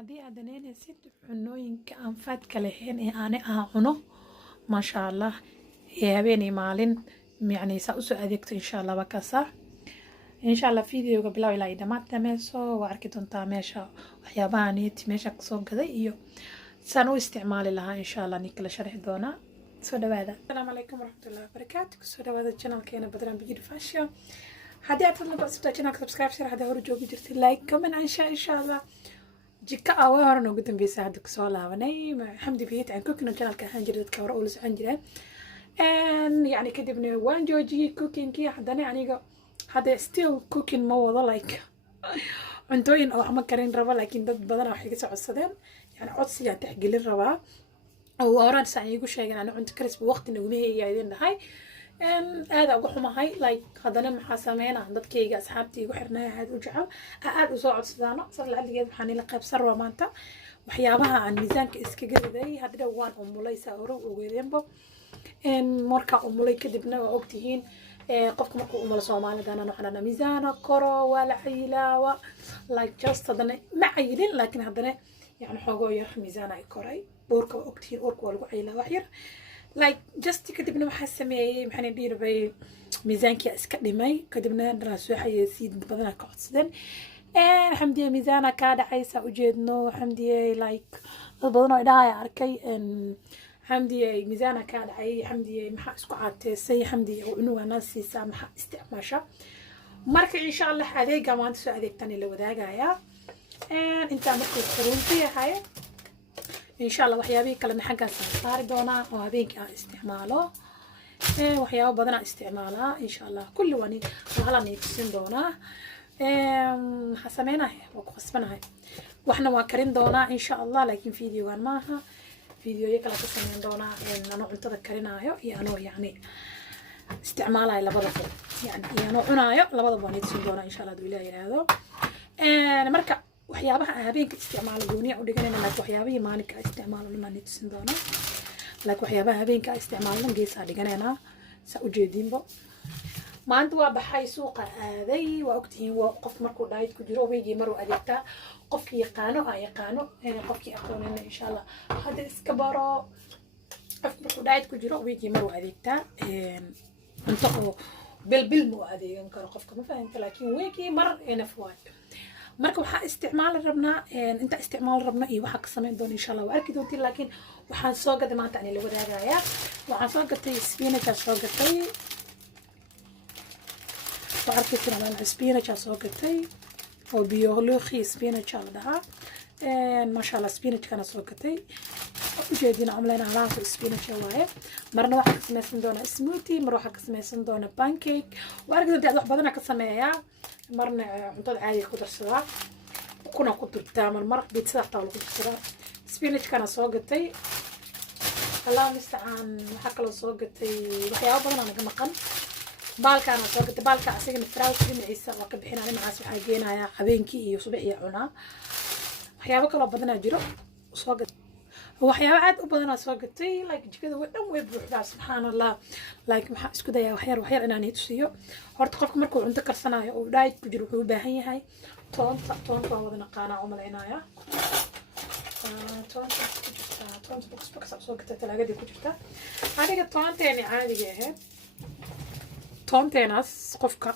haddii aad danaynaysid cunooyinka aan faadka lahayn ee aani cuno maasha allah habeen iyo maalin yacni saa usoo adeegto insha allah waa kaasa insha allah videoga bilow ilaa dhamaad dhamayso waa arki doontaa meesha waxyaabaha neeti meesha kasoo gaday iyo saan u isticmaali lahaa insha allah nin kala sharxi doonaa soo dhawaada. Assalaamu calaykum waraxmatullahi wabarakaatu. Soo dhawaada channelkeena Badran Beauty Fashion. haddii aad fadlan ku cusubtaa channelka subscribe share haddii hore joogi jirtay like comment insha allah jika awaa hore noogu dambeysa hadda kasoo laabanay xamdi biyit aan cooking channelka ahaan jiray dadka hore ula socon jireen yani kadibna waan joojiyey cookingkii haddana aniga hadda still cooking ma wado like cuntooyin oo ama karin raba laakiin dad badan waxay ka soo codsadeen yani codsiga tixgelin rabaa oo horaan saan iigu sheegeen ana cunto karis waqti naguma heeyaa idin dhahay aad ugu xumahay like haddana maxaa sameynaa dadkayga asxaabtii igu xirnaa aad u jecel aad u soo codsadaano sar lacaligeed waxaan ila qaybsan rabaa maanta waxyaabaha aan miisaanka iskaga riday hadda waan umulay saa hore ogeedeenbo markaa umulay kadibna waa ogtihiin qofka markuu umulo soomaalidana waxaan miisaana koro waa la cayilaawa like just haddana ma cayilin laakiin haddana yani xoogoo yar miisaan ay koray uurka waa ogtihiin uurka waa lagu cayilaa wax yar like just kadibna waxaa sameeyay maxaan dhihi rabay miisaankii iska dhimay kadibna raasuuxaya si badan ka codsadeen xamdiye miisaana ka dhacaysa ujeedno xamdiye like dad badan oo dhahay arkay xamdiye miisaana ka dhacay xamdiye maxaa isku caateysay xamdiye oo inuu naasiisa maxaa isticmaasha marka insha Allah adeega maanta soo adeegtan la wadaagaya inta markuu xarunti yahay insha Allah waxyaabihi kale xaggaas saari doonaa oo habeenkii aan isticmaalo waxyaabo badan aan isticmaalaa insha Allah kulli wani waxa la neefsin doonaa waxa sameeynahay waa ku qasbanahay waxna waa karin doonaa insha Allah laakiin videogan maaha video kale ka sameyn doonaa aan cuntada karinaayo iyo anoo yani isticmaalayo labadaba yani anoo cunaayo labadaba waan neefsin doonaa insha Allah ilaahay yiraahdo marka waxyaabaha habeenka isticmaalo gooniya u dhiganayna laakiin waxyaabihii maalinka isticmaalo lama nidsin doono laakiin waxyaabaha habeenka isticmaalo geesaa dhiganayna saa u jeedinbo maanta waa baxay suuqa aaday waa ogtihiin waa qof markuu diet ku jiro weeyii maruu adeegtaa qofkii yaqaano qofkii aqoonina insha Allah hadda iska baro qofkii markuu diet ku jiro weeyii maruu adeegtaa cunto oo bil mu adeegan karo qofka ma fahamta laakiin weeyii mar enough waa marka waxaa isticmaal rabnaa inta isticmaal rabna iyo waxa ka sameyn doon insha Allah waa arki doontiin laakiin waxaan soo gaday maanta aan la wadaagayaa waxaan soo gatay spinach soo gatay waa arki tiraan spinach soo gatay oo biology spinach la dhahaa ma sha Allah spinach kana soo gatay ujeedina amlayna alaaf spinach waaye marna waxa ka samaysan doona smoothie mar waxa ka samaysan doona pancake waa arki doontiin wax badan ka sameeyaa marna cuntada caadi ku darsadaa kuna ku durtaa mar pizza taa lagu darsadaa spinach kana soo gatay Allah musta'an waxa kale soo gatay waxyaabo badan aan ka maqan baalkaana soo gatay baalka asigana faraw dhinaciisa waa ka bixinaa macaas waxa geenaya habeenkii iyo subaxii cunaa waxyaabo kale badan jiro soo gatay waxyaabo aad u badan soo gatay like jikada dhan way buuxdaa subhanallah like waxa isku dayaa wax yar inaan tusiyo horta qofka markuu cunto karsanayo oo diet ku jiro wuxuu u baahan yahay toonta wada naqaana oo maleynaya toonta box soo gatay talaagadii ku jirta aniga toonteeni caadiga ahayd toonteenaas qofka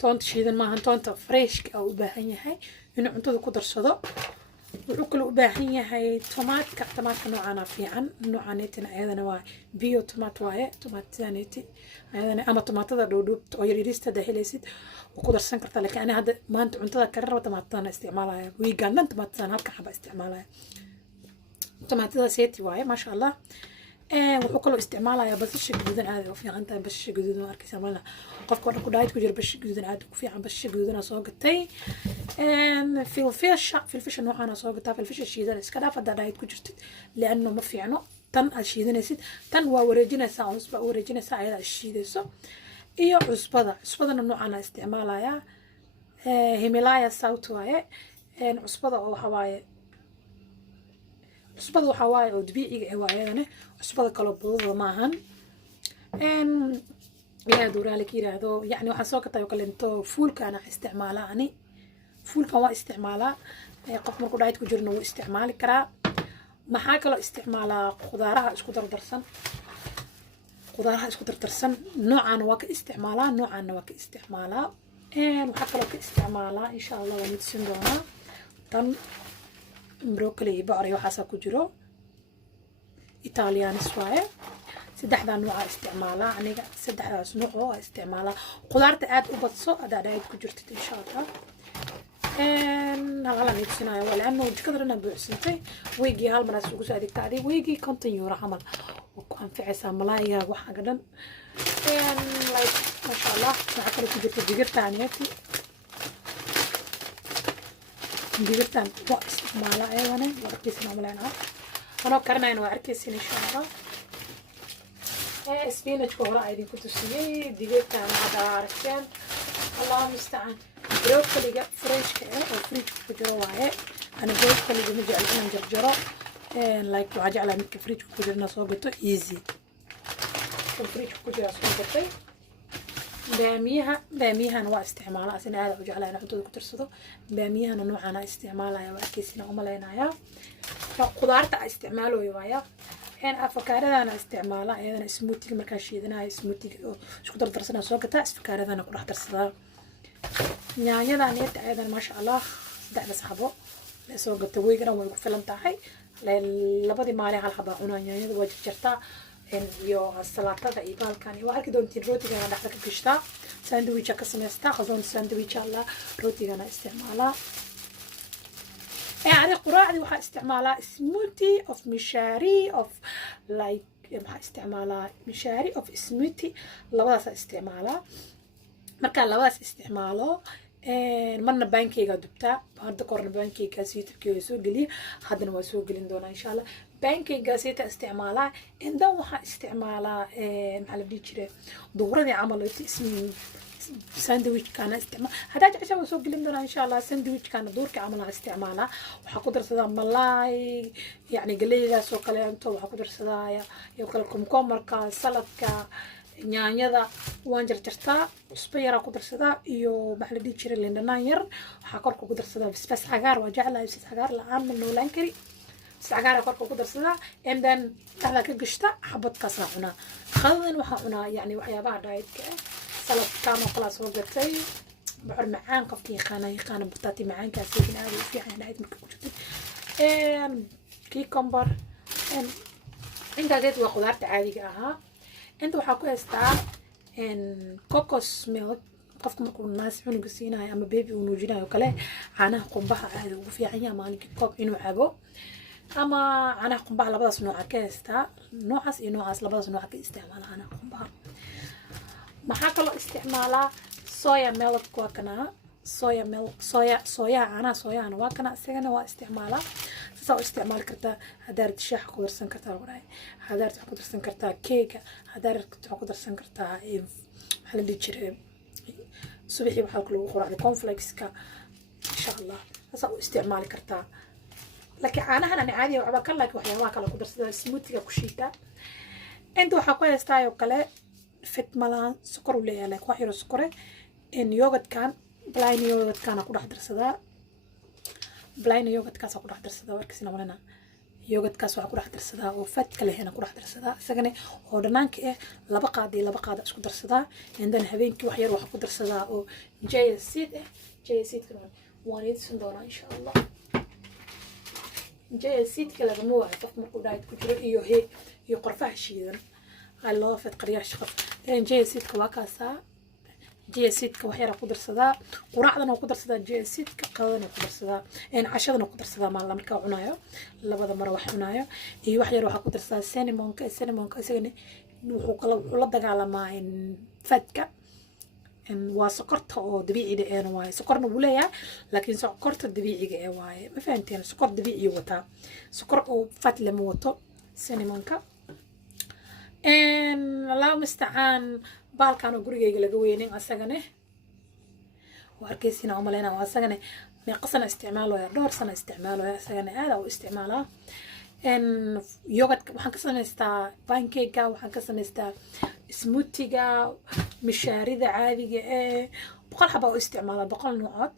toonta shiidan maahan toonta freshka oo u baahan yahay inuu cuntada ku darsado wuxuu kale u baahan yahay tomatka noocaana fiican noocaneetina ayadana waa bio tomato waaye tomaatadaneeti ayadana ama tomaatada dhoodhoobta oo yariirista helaysid ku darsan kartaa laakiin ana hadda maanta cuntada karin raba tomaatadana isticmaalaya weegan dhan tomaatadan halka xaba isticmaalaya tomaatada seeti waaye ma sha Allah wuxuu kale isticmaalaya basasha guduudan aad u fiican tahay basasha guduudan arkaysa malna qofka wada ku diet ku jira basasha guduudan aad u fiican basasha guduudan soo gatay filfisha noocaana soo gataa filfisha shiidan iska dhaaf hadda diet ku jirtid laano ma fiicno tan aad shiidanaysid tan waa wareejinaysaa cusba wareejinaysaa ayada shiidayso iyo cusbadana noocaana isticmaalaya Himalaya South waaye cusbada oo hawaaye cusbada waxa waaye oo dabiiciga ah waayadana cusbada kala budada maahan ila dooraale ka yiraahdo yani waxa soo gatay oo kale into fuulka ana isticmaalaa ani fuulka waa isticmaalaa qof markuu diet ku jirna wuu isticmaali karaa maxaa kaloo isticmaalaa khudaaraha isku dardarsan noocaana waa ka isticmaalaa noocaana waa ka isticmaalaa waxaa kaloo ka isticmaalaa insha allah waan idin doonaa tan broccoli iyo bocor iyo waxaasaa ku jiro Italianis waaye saddexdaa nooca isticmaalaa aniga saddexdaas nooc oo isticmaalaa khudaarta aad u badso hadaa diet ku jirtid insha allah هلا نيتسنا ولا أنه جكدرنا بحسنتي ويجي هالمرة سوق سعدي تعدي ويجي كونتينيو راح عمل وكان في عسى ملايا وحاجة لايك ما شاء الله معكرة جير تانيتي جير تان وقت مالا أيوانه وأركيسنا ملانا أنا كرنا إنه أركيسين إن شاء الله سبينش كورا عادي كنت سوي جير تان هذا عرفتين الله المستعان بروكليga فريشka oo fridge ku jiro waaye ana bروكليga ma jecel inaan jarjaro like waxa jeclaa midka fridge ku jirna soo gato easy oo fridge ku jira soo gatay baamiyahana waa isticmaalaa asina aad u jeclaa inaan cuntada ku tirsado baamiyahana noocana isticmaalaya waa kiisina u maleynaya khudaarta isticmaalooyo waaya afakaadana isticmaalaa ayadana smoothie marka shiidanayo smoothie oo isku dardarsana soo gataa afakaadana ku dhex darsadaa nyaanyada neeta ayadana ma sha Allah saddex xabo la soo gatay weygana way ku filan tahay labadii maalin hal xabo cunaa nyaanyada waa jarjartaa iyo salaatada iyo baalkan iyo arki doontiin rootiga dhaxda ka gashtaa sandwich ka sameystaa qazon sandwich alla rootiga isticmaalaa يعني قراعدي waxaa isticmaalaa smoothie of mishari of like waxaa isticmaalaa mishari of smoothie labadaas isticmaalaa marka labadaas isticmaalo marna baankeyga dubtaa hadda korna baankeyga siitibkii soo geliye haddana waa soo gelin doonaa insha Allah baankeyga siita isticmaalaa indan waxaa isticmaalaa maxaa la dhihi jiray duuradii camal ساندويتش كان استعمال هذا عشان وسوق لنا ان شاء الله ساندويتش كان دورك عملها استعمالها وحقدر صدا ملاي يعني قليله سوق لانتو وحقدر صدا يوكلكم كومركا سلطكا نيانيدا وان جرجرتا سبيرا قدر صدا iyo maxla dhigi jiray lindanaayar waxa korka ku darsada bisbas cagaar waa jeclaa bisbas cagaar la aan noolaan kari bisbas cagaar korka ku darsada and then taada ka gashta xabad ka saacuna khadin waxa cunaa yani waxyaabaha diet-ka سلطة كانوا خلاص وقتي بعر معان قفكي خانة بطاطي معان كاسين هذا في عين عيد مكوجتي كيكمبر انت جيت وخضرت عادي ها انت وحكو استا كوكوس ميلك قفكم كل الناس عنق سينا اما بيبي ونوجينا وكله عناه قنبها هذا وفي عين مالك كوك انو عبو اما عناه قنبها لبدس نوع كاستا نوعس نوعس لبدس نوع كاستعمال عناه قنبها maxaa kaloo isticmaalaa soya milk waa kana soya milk soya ana soyana waa kana isagana waa isticmaalaa soo isticmaal kartaa hadaad shaah ku darsan kartaa waraay hadaad ku darsan kartaa cake hadaad ku darsan kartaa waxa la dhijiray subaxii waxa lagu qoraa cornflakeska insha Allah soo isticmaal kartaa laakiin caanahan aan caadi ah waxba kala waxyaabaha kala ku darsada smoothie ku shiita inta waxa ku haystaayo kale فت ملان سكر ولا يعني كواحد سكر إن يوغت كان بلاين يوغت كان أكون أحضر صدا بلاين يوغت كاس أكون أحضر صدا وركسنا ولنا يوغت كاس أكون أحضر صدا وفت كله هنا أكون أحضر صدا سجنة هودنانك إيه لبقى أسكو در صدا عندنا هبين كي وحير وحكو در صدا أو جاي السيد كمان وانيد سندورا إن شاء الله جاي السيد كلا جموع تفهم قدايت كتير هي يقرفها شيئا الله فت قرياش خف جاي سيد كواكاسا جاي سيد كوحيرة قدر صدا قراعدنا وقدر صدا جاي سيد كقادنا وقدر صدا إن عشرنا وقدر صدا مع الله مركا عنايا لبدا مرة واحد عنايا إيه وحيرة واحد قدر صدا سينمون كسجني وحقلا لبدا على ما إن فتكة إن وسكرتها أو دبيعي ده أنا واي سكرنا ولايا لكن سكرت الدبيعي جا واي ما فهمتين سكر دبيعي وتا سكر أو فتلة موتو سينمون كا الله مستعان بالكانوا قريجي لقوينين أسجنه وأركيسنا عملنا وأسجنه نقصنا استعماله يا دور سنة استعماله يا أسجنه هذا واستعماله يوغت وحنكسنا استا بانكيكا وحنكسنا استا سموتيكا مشاريدة عادية بقول حبا استعماله بقول نوعات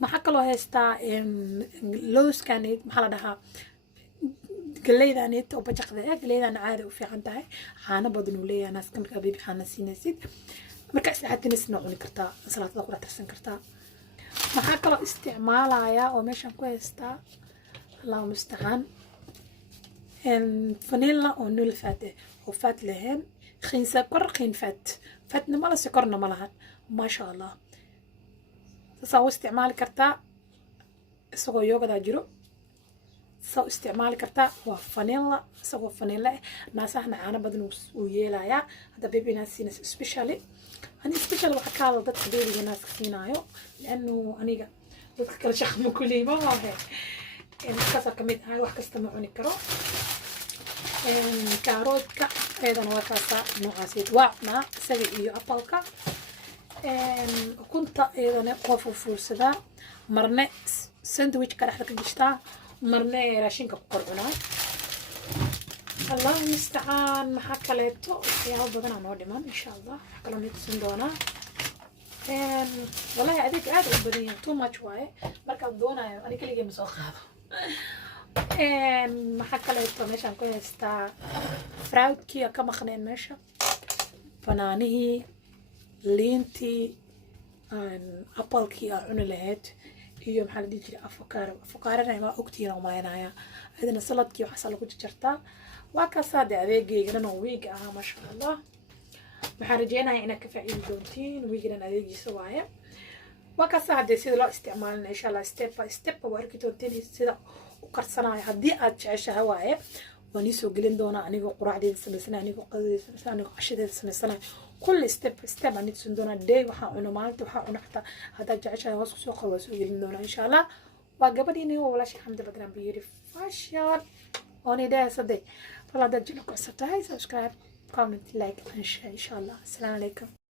maxaa kaloo haystaa lowskanid maxaa la dhahaa galleydanid oo bajaqda ah galleydan caadi u fiican tahay caano badan uu leeyahay naaska markaa baby caana siinaysid marka isxaatinisna cuni kartaa salaatada ku tirsan kartaa maxaa kaloo isticmaalaya oo meeshan ku haystaa allahu mustacaan vanilla oo nul fat oo fat lahayn khiin sakor khiin fatna mala sakorna malahan maasha allah sasa u isticmaali kartaa isagoo yoogada jiro soo isticmaali kartaa waa vanilla isagoo vanilla naasahna caano badan uu yeelayaa hadda baby naasina especially ani especially waxa ka hadal dadka babyga naaska siinaayo laanu aniga dadka kala shaqo ku leeyahay maahe kasa kamid ah wax kasta ma cuni karo kaaroodka ayadana waa kaasa noocaasiid waacna isaga iyo apalka ukunta ayadana qof u fuursadaa marne sandwich ka dhexda ka gishtaa marne raashinka ku kor cunaa allahu mustacaan maxaa kaleeto waxyaabo badan aan noo dhiman insha allah wax kaloo nitusin doonaa wallahi adeeg aad u badan yahay too much waaye markaad doonayo ani keligay ma soo qaado maxaa kaleeto meeshaan ku haystaa fruitkii ka maqneen meesha banaanihii liintii apalkii aa cuni lahayd iyo maxaa la dhihi jiray afakaarana ma ogtiina umaynaya adina saladkii waxaasa lagu jarjartaa waa kaasaa dee adeegayga dhan oo wiiga ahaa maasha allah waxaan rajeynayaa inaad ka faa'iidi doontiin wiiga dhan adeegiisa waaye waa kaasaa haddee sida loo isticmaalina insha allah step by step waa arki doontiin sida u karsanayo haddii aad jeceshahay waaye waan iisoo gelin doonaa anigoo quraacdeeda samaysanayo anigoo qadadeeda samaysanayo anigoo cashadeeda samaysanayo kulli step by step aan itusin doonaa day waxaa cuno maalinta waxaa cuno xataa haddaad jeceshahay hoos kusoo qor waa soo gelin doonaa insha allah waa gabadhiini oo walaashay xamdi badran beauty fashion oon idhaa saday fal haddaad jilo kocsatahay subscribe comment like and share insha allah assalaamu calaykum